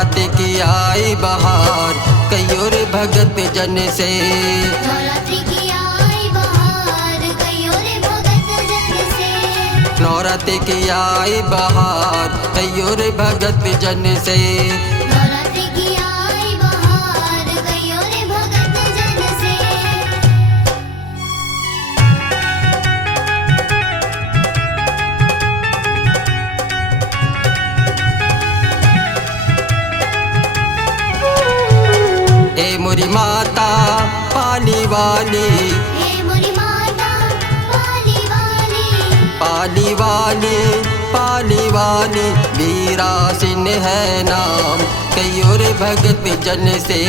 नवरात्रि की आई बहार कईयोर भगत जन से। नवरात्रि की आई बहार कईयोर भगत जन से। नवरात्रि की आई बहार कईयोर भगत जन से। नवरात्रि की आई बहार कईयोर भगत जन से। हे मोरी माता पाली वाली, हे मोरी माता पाली वाली, पाली वाली, पाली वाली वीरासिन है नाम कईयोर भगत जन से।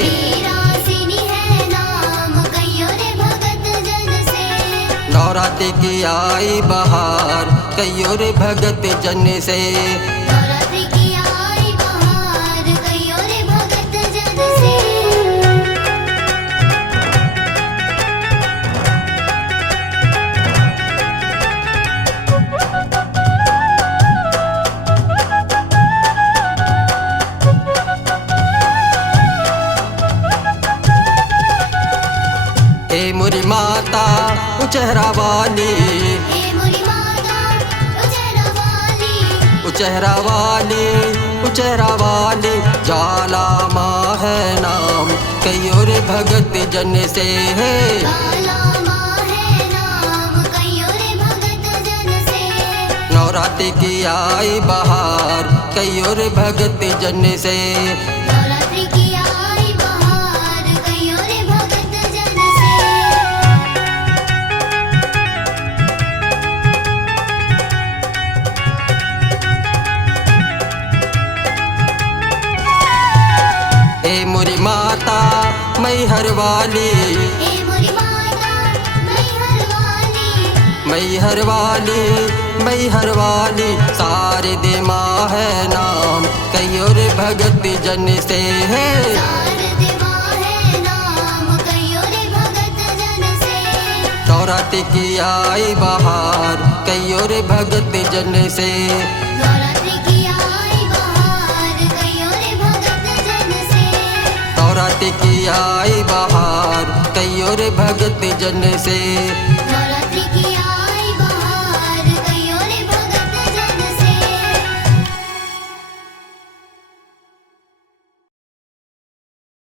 वीरासिनी है नाम कईयोर भगत जन से। नवरात्रि की आई बहार कईयोर भगत जन से। नवरात्रि की आई बहार कईयोर भगत जन से। हे मोरी माता उचहरा वाली, हे मोरी माता उचहरा वाली, उचहरा वाली, उचहरा वाली जाला माँ है नाम कईयोर भगत जन से। काला माँ है नाम कईयोर भगत जन से। नवरात्रि की आई बहार कईयोर भगत जन से। नवरात्रि की आई बहार कईयोर भगत जन से। हे मोरी माता मैहर वाली, हे मोरी माता मैहर वाली, मैहर वाली, मैहर वाली सारे दे माँ है नाम कईयोर भगत जन से। शारदे माँ है नाम कईयोर भगत जन से। नवरात्रि की आई बहार कईयोर भगत जन से। नवरात्रि की आई बहार कईयोर भगत जन से। नवरात्रि की आई बहार कईयोर भगत जन से।